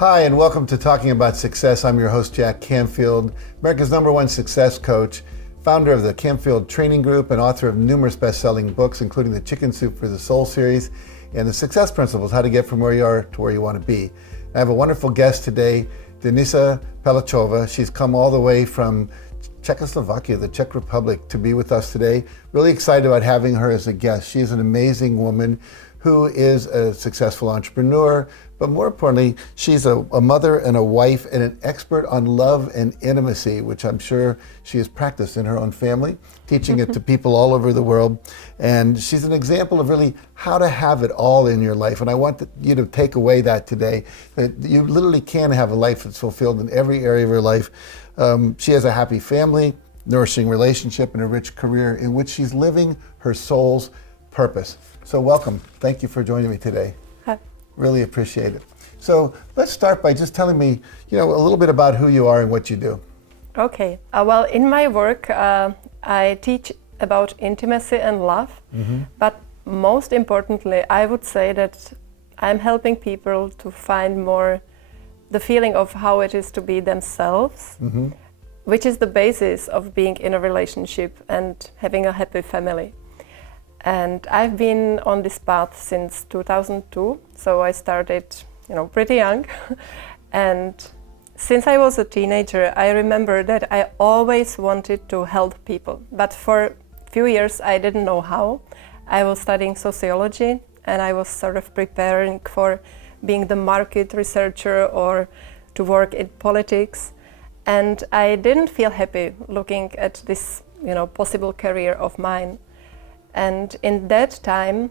Hi, and welcome to Talking About Success. I'm your host, Jack Canfield, America's #1 success coach, founder of the Canfield Training Group, and author of numerous best-selling books, including the Chicken Soup for the Soul series and the Success Principles, How to Get From Where You Are to Where You Want to Be. I have a wonderful guest today, Denisa Paleckova. She's come all the way from Czechoslovakia, the Czech Republic, to be with us today. Really excited about having her as a guest. She's an amazing woman who is a successful entrepreneur, but more importantly, she's a mother and a wife and an expert on love and intimacy, which I'm sure she has practiced in her own family, teaching it to people all over the world. And she's an example of really how to have it all in your life. And I want you to take away that today, that you literally can have a life that's fulfilled in every area of your life. She has a happy family, nourishing relationship, and a rich career in which she's living her soul's purpose. So welcome. Thank you for joining me today. Hi. Really appreciate it. So let's start by just telling me, a little bit about who you are and what you do. Okay. Well, in my work, I teach about intimacy and love. But most importantly, I would say that I'm helping people to find more the feeling of how it is to be themselves, which is the basis of being in a relationship and having a happy family. And I've been on this path since 2002, so I started, pretty young. And since I was a teenager, I remember that I always wanted to help people. But for a few years, I didn't know how. I was studying sociology, and I was sort of preparing for being the market researcher or to work in politics. And I didn't feel happy looking at this, possible career of mine. And in that time,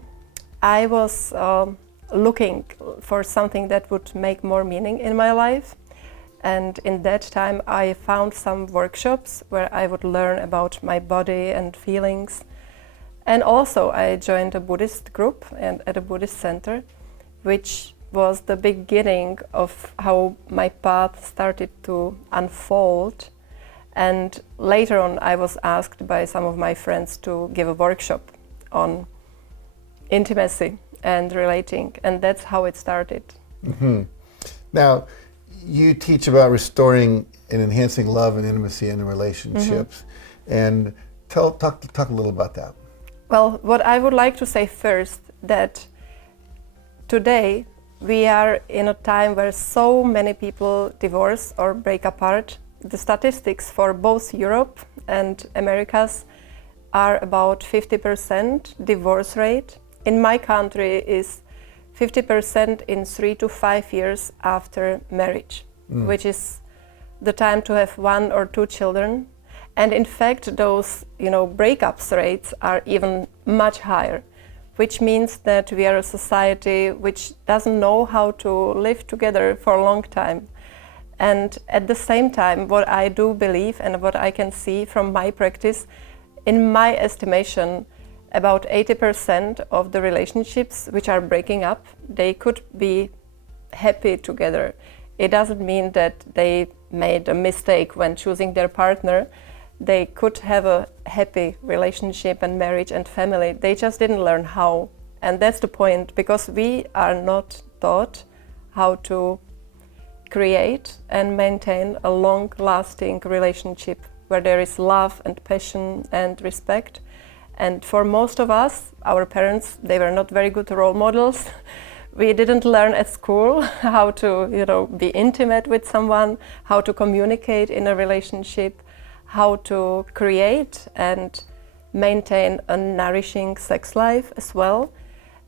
I was looking for something that would make more meaning in my life. And in that time, I found some workshops where I would learn about my body and feelings. And also, I joined a Buddhist group and at a Buddhist center, which was the beginning of how my path started to unfold. And later on, I was asked by some of my friends to give a workshop on intimacy and relating, and that's how it started. Now, you teach about restoring and enhancing love and intimacy in the relationships. And talk a little about that. Well, what I would like to say first, that today we are in a time where so many people divorce or break apart. The statistics for both Europe and Americas are about 50% divorce rate. In my country is 50% in 3 to 5 years after marriage, which is the time to have 1 or 2 children. And in fact, those breakups rates are even much higher, which means that we are a society which doesn't know how to live together for a long time. And at the same time, what I do believe and what I can see from my practice, in my estimation, about 80% of the relationships which are breaking up, they could be happy together. It doesn't mean that they made a mistake when choosing their partner. They could have a happy relationship and marriage and family. They just didn't learn how. And that's the point, because we are not taught how to create and maintain a long-lasting relationship where there is love and passion and respect. And for most of us, our parents, they were not very good role models. We didn't learn at school how to, be intimate with someone, how to communicate in a relationship, how to create and maintain a nourishing sex life as well.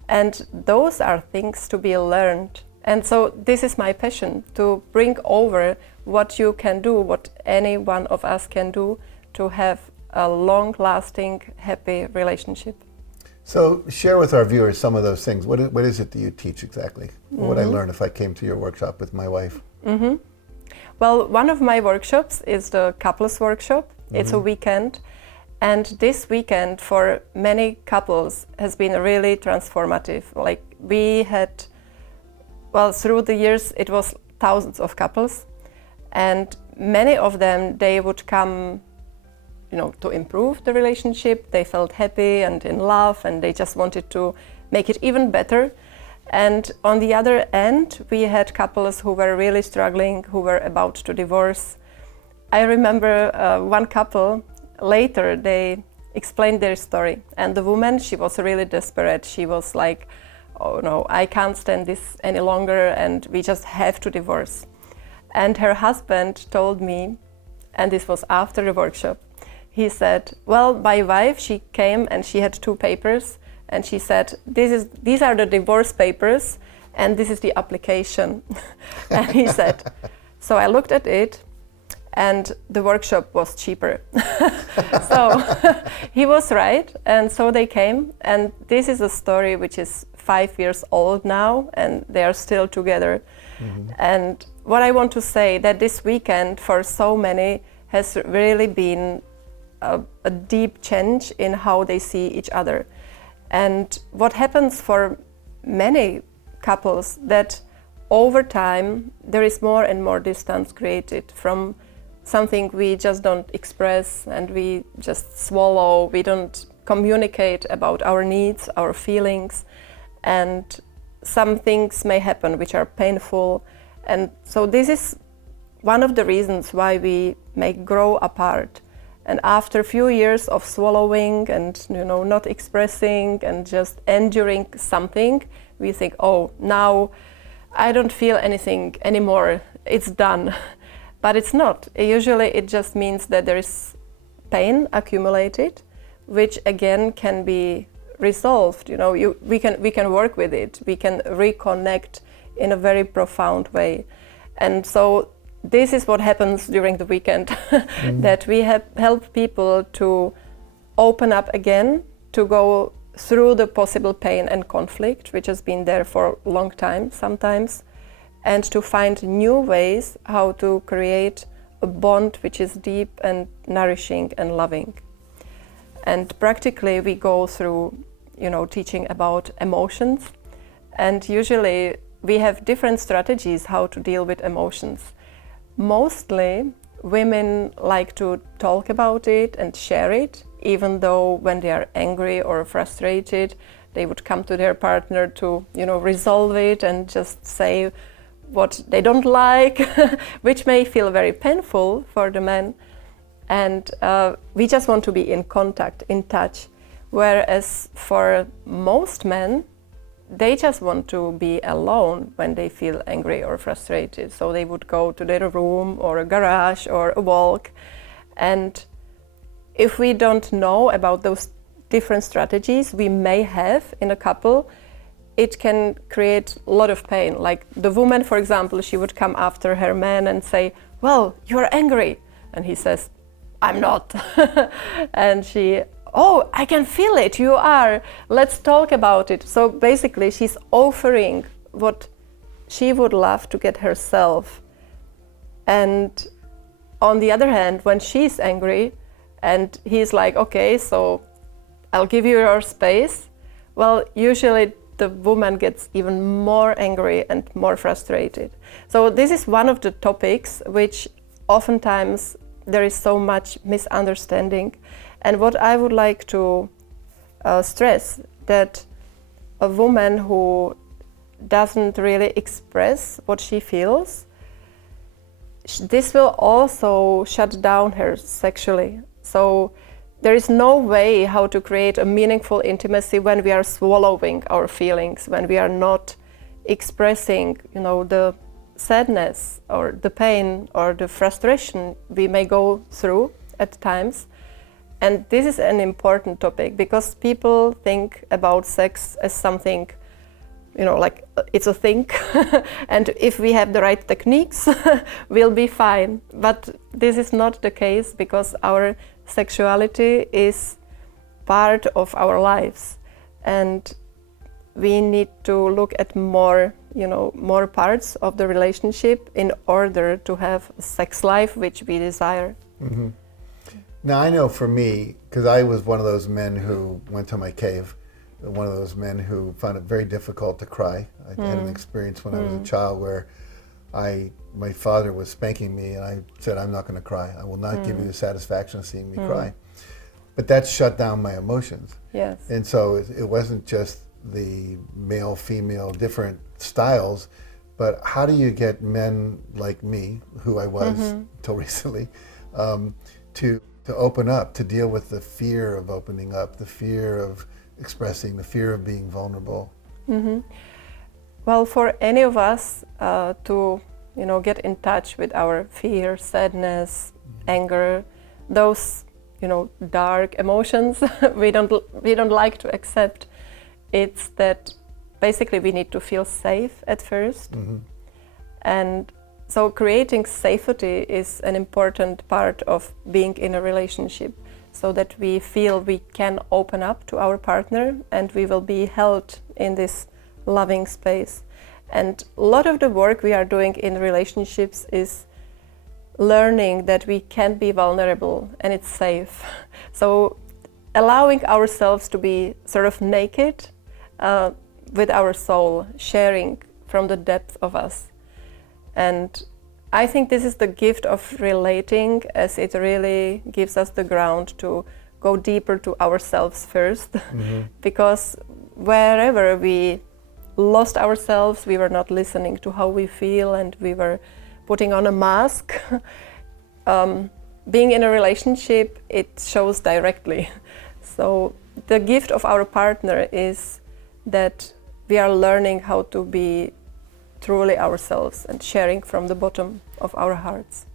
And those are things to be learned. And so this is my passion, to bring over what you can do, what any one of us can do to have a long-lasting, happy relationship. So share with our viewers some of those things. What is it that you teach exactly? What would I learn if I came to your workshop with my wife? Well, one of my workshops is the couples workshop. It's a weekend. And this weekend for many couples has been really transformative. Like we had, through the years, it was thousands of couples. And many of them, they would come to improve the relationship. They felt happy and in love, and they just wanted to make it even better. And on the other end, we had couples who were really struggling, who were about to divorce. I remember one couple, later they explained their story. And the woman, she was really desperate. She was like, oh no, I can't stand this any longer and we just have to divorce. And her husband told me, and this was after the workshop, he said, well, my wife, she came and she had 2 papers and she said, these are the divorce papers and this is the application. And he said, so I looked at it and the workshop was cheaper. So he was right, and so they came, and this is a story which is 5 years old now and they are still together. And what I want to say that this weekend for so many has really been a deep change in how they see each other. And what happens for many couples that over time there is more and more distance created from something we just don't express and we just swallow, we don't communicate about our needs, our feelings, and some things may happen which are painful. And so this is one of the reasons why we may grow apart. And after a few years of swallowing and not expressing and just enduring something, we think, oh, now I don't feel anything anymore, it's done. But it's not. Usually it just means that there is pain accumulated, which again can be resolved. We can work with it. We can reconnect in a very profound way. And so this is what happens during the weekend, that we help people to open up again, to go through the possible pain and conflict, which has been there for a long time sometimes, and to find new ways how to create a bond which is deep and nourishing and loving. And practically we go through, teaching about emotions, and usually we have different strategies how to deal with emotions. Mostly women like to talk about it and share it, even though when they are angry or frustrated, they would come to their partner to, resolve it and just say what they don't like, which may feel very painful for the men. And we just want to be in contact, in touch. Whereas for most men, they just want to be alone when they feel angry or frustrated. So they would go to their room or a garage or a walk. And if we don't know about those different strategies we may have in a couple, it can create a lot of pain. Like the woman, for example, she would come after her man and say, well, you're angry. And he says, I'm not. And she, oh, I can feel it, you are. Let's talk about it. So basically she's offering what she would love to get herself. And on the other hand, when she's angry and he's like, okay, so I'll give you your space. Well, usually the woman gets even more angry and more frustrated. So this is one of the topics which oftentimes there is so much misunderstanding. And what I would like to stress, that a woman who doesn't really express what she feels, this will also shut down her sexually. So there is no way how to create a meaningful intimacy when we are swallowing our feelings, when we are not expressing, the sadness or the pain or the frustration we may go through at times. And this is an important topic because people think about sex as something, like it's a thing. And if we have the right techniques, we'll be fine. But this is not the case because our sexuality is part of our lives. And we need to look at more parts of the relationship in order to have a sex life which we desire. Mm-hmm. Now I know for me, because I was one of those men who went to my cave, one of those men who found it very difficult to cry. I had an experience when I was a child where my father was spanking me and I said, I'm not going to cry. I will not give you the satisfaction of seeing me cry. But that shut down my emotions. Yes. And so it wasn't just the male, female, different styles, but how do you get men like me, who I was until recently, to open up, to deal with the fear of opening up, the fear of expressing, the fear of being vulnerable? Well, for any of us to get in touch with our fear, sadness, anger, those dark emotions we don't like to accept, it's that basically we need to feel safe at first. And so creating safety is an important part of being in a relationship, so that we feel we can open up to our partner and we will be held in this loving space. And a lot of the work we are doing in relationships is learning that we can be vulnerable and it's safe. So allowing ourselves to be sort of naked with our soul, sharing from the depth of us. And I think this is the gift of relating, as it really gives us the ground to go deeper to ourselves first. Because wherever we lost ourselves, we were not listening to how we feel and we were putting on a mask. Being in a relationship, it shows directly. So the gift of our partner is that we are learning how to be truly ourselves and sharing from the bottom of our hearts.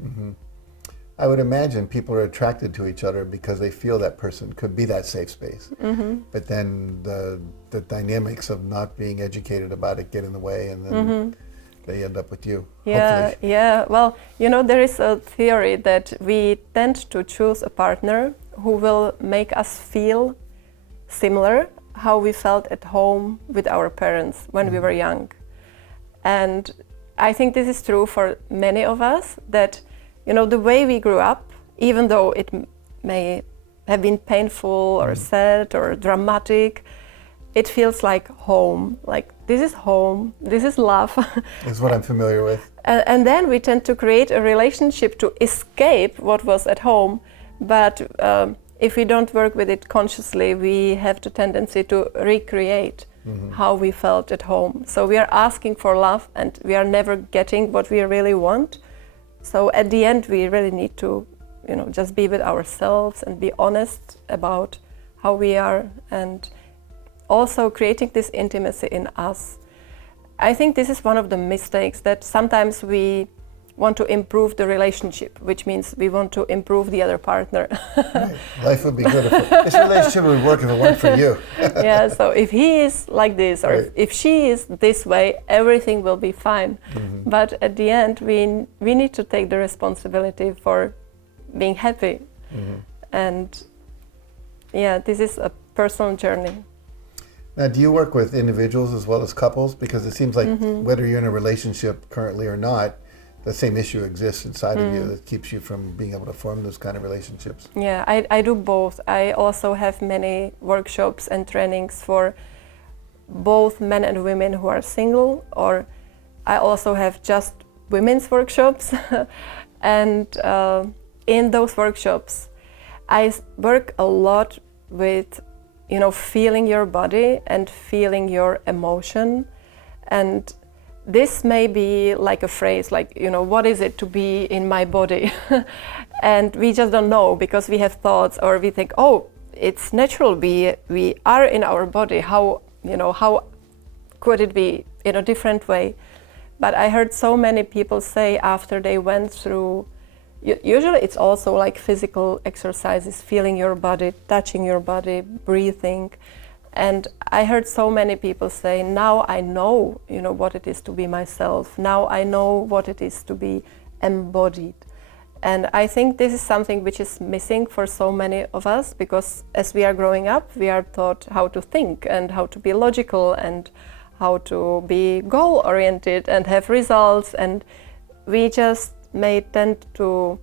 I would imagine people are attracted to each other because they feel that person could be that safe space. But then the dynamics of not being educated about it get in the way, and then they end up with you. Yeah. Well, there is a theory that we tend to choose a partner who will make us feel similar how we felt at home with our parents when we were young. And I think this is true for many of us, that the way we grew up, even though it may have been painful or sad or dramatic, it feels like home. Like, this is home, this is love. That's what I'm familiar with. And then we tend to create a relationship to escape what was at home. But if we don't work with it consciously, we have the tendency to recreate how we felt at home. So we are asking for love and we are never getting what we really want. So at the end, we really need to, just be with ourselves and be honest about how we are, and also creating this intimacy in us. I think this is one of the mistakes, that sometimes we want to improve the relationship, which means we want to improve the other partner. Right. Life would be good if this relationship would work if it weren't for you. Yeah, so if he is like this, or if she is this way, everything will be fine. But at the end, we need to take the responsibility for being happy. And yeah, this is a personal journey. Now, do you work with individuals as well as couples? Because it seems like whether you're in a relationship currently or not, the same issue exists inside of you that keeps you from being able to form those kind of relationships. Yeah, I do both. I also have many workshops and trainings for both men and women who are single, or I also have just women's workshops. And in those workshops, I work a lot with, feeling your body and feeling your emotion. And this may be like a phrase, like, what is it to be in my body? And we just don't know, because we have thoughts, or we think, oh, it's natural, we are in our body. How could it be in a different way? But I heard so many people say after they went through, usually it's also like physical exercises, feeling your body, touching your body, breathing. And I heard so many people say, now I know, what it is to be myself. Now I know what it is to be embodied. And I think this is something which is missing for so many of us, because as we are growing up, we are taught how to think and how to be logical and how to be goal-oriented and have results. And we just may tend to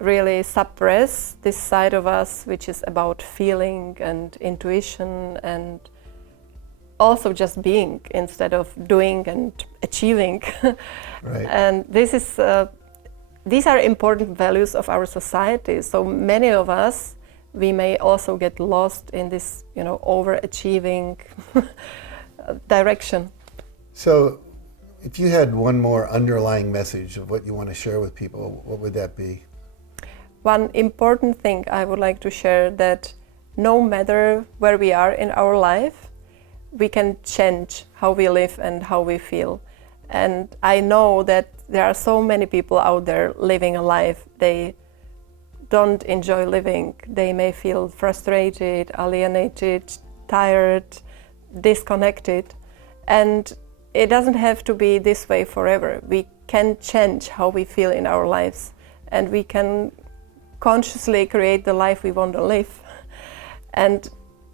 really suppress this side of us, which is about feeling and intuition and also just being instead of doing and achieving. Right. And these are important values of our society. So many of us, we may also get lost in this, overachieving direction. So, if you had one more underlying message of what you want to share with people, what would that be? One important thing I would like to share, that no matter where we are in our life, we can change how we live and how we feel. And I know that there are so many people out there living a life they don't enjoy living. They may feel frustrated, alienated, tired, disconnected. And it doesn't have to be this way forever. We can change how we feel in our lives, and we can consciously create the life we want to live. And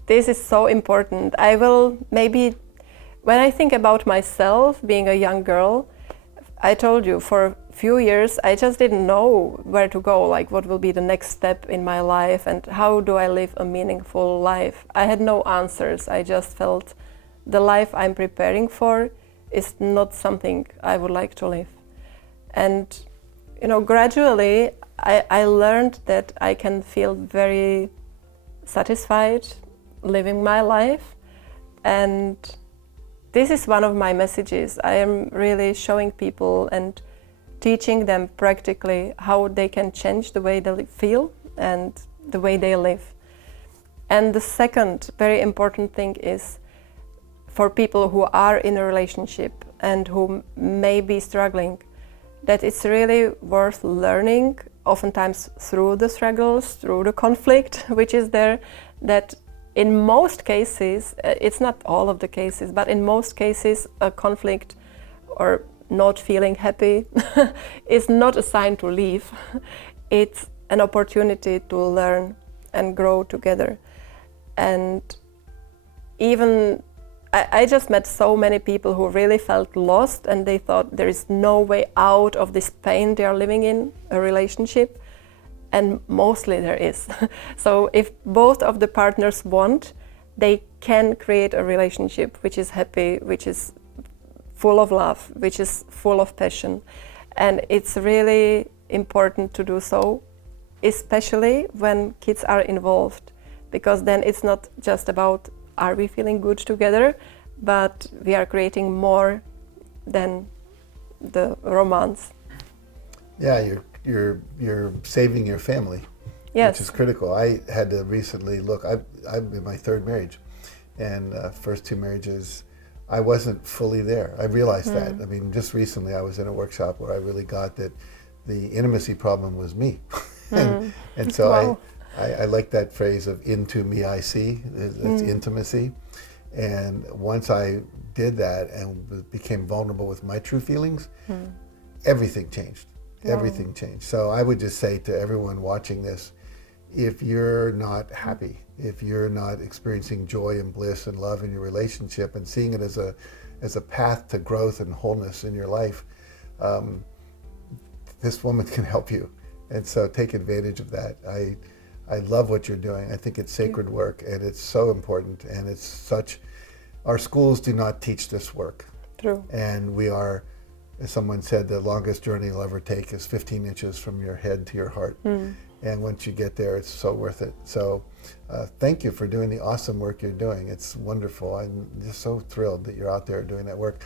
this is so important. I will maybe, when I think about myself being a young girl, I told you for a few years I just didn't know where to go, like what will be the next step in my life and how do I live a meaningful life. I had no answers. I just felt the life I'm preparing for is not something I would like to live. And gradually I learned that I can feel very satisfied living my life, and this is one of my messages. I am really showing people and teaching them practically how they can change the way they feel and the way they live. And the second very important thing is for people who are in a relationship and who may be struggling, that it's really worth learning, oftentimes through the struggles, through the conflict which is there, that in most cases, it's not all of the cases, but in most cases a conflict or not feeling happy is not a sign to leave. It's an opportunity to learn and grow together. And even I just met so many people who really felt lost, and they thought there is no way out of this pain they are living in a relationship, and mostly there is. So if both of the partners want, they can create a relationship which is happy, which is full of love, which is full of passion. And it's really important to do so, especially when kids are involved, because then it's not just about are we feeling good together, but we are creating more than the romance. Yeah, you're saving your family, yes, which is critical. I had to recently look. I'm in my third marriage, and first two marriages, I wasn't fully there. I realized that. I mean, just recently I was in a workship where I really got that the intimacy problem was me, and so wow. I like that phrase of "into me I see." It's intimacy, and once I did that and became vulnerable with my true feelings, everything changed. Wow. Everything changed. So I would just say to everyone watching this, if you're not happy, if you're not experiencing joy and bliss and love in your relationship and seeing it as a path to growth and wholeness in your life, this woman can help you. And so take advantage of that. I love what you're doing. I think it's sacred work, and it's so important, and it's such, our schools do not teach this work. True. And we are, as someone said, the longest journey you'll ever take is 15 inches from your head to your heart. And once you get there, it's so worth it. So thank you for doing the awesome work you're doing. It's wonderful. I'm just so thrilled that you're out there doing that work.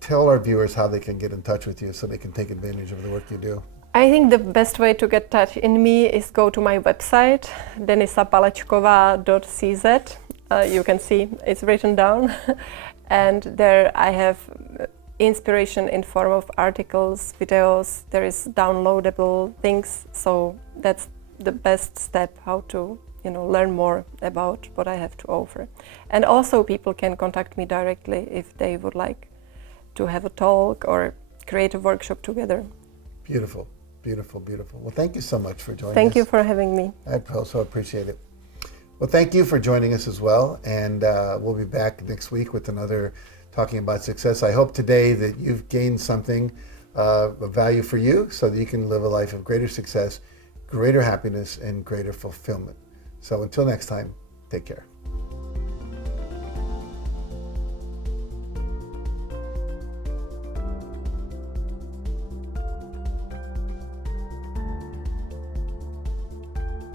Tell our viewers how they can get in touch with you so they can take advantage of the work you do. I think the best way to get in touch in me is go to my website, denisapalečková.cz. You can see it's written down. And there I have inspiration in form of articles, videos. There is downloadable things. So that's the best step how to learn more about what I have to offer. And also people can contact me directly if they would like to have a talk or create a workshop together. Beautiful. Beautiful, beautiful. Well, thank you so much for joining us. Thank you for having me. I also appreciate it. Well, thank you for joining us as well. And we'll be back next week with another Talking About Success. I hope today that you've gained something of value for you so that you can live a life of greater success, greater happiness, and greater fulfillment. So until next time, take care.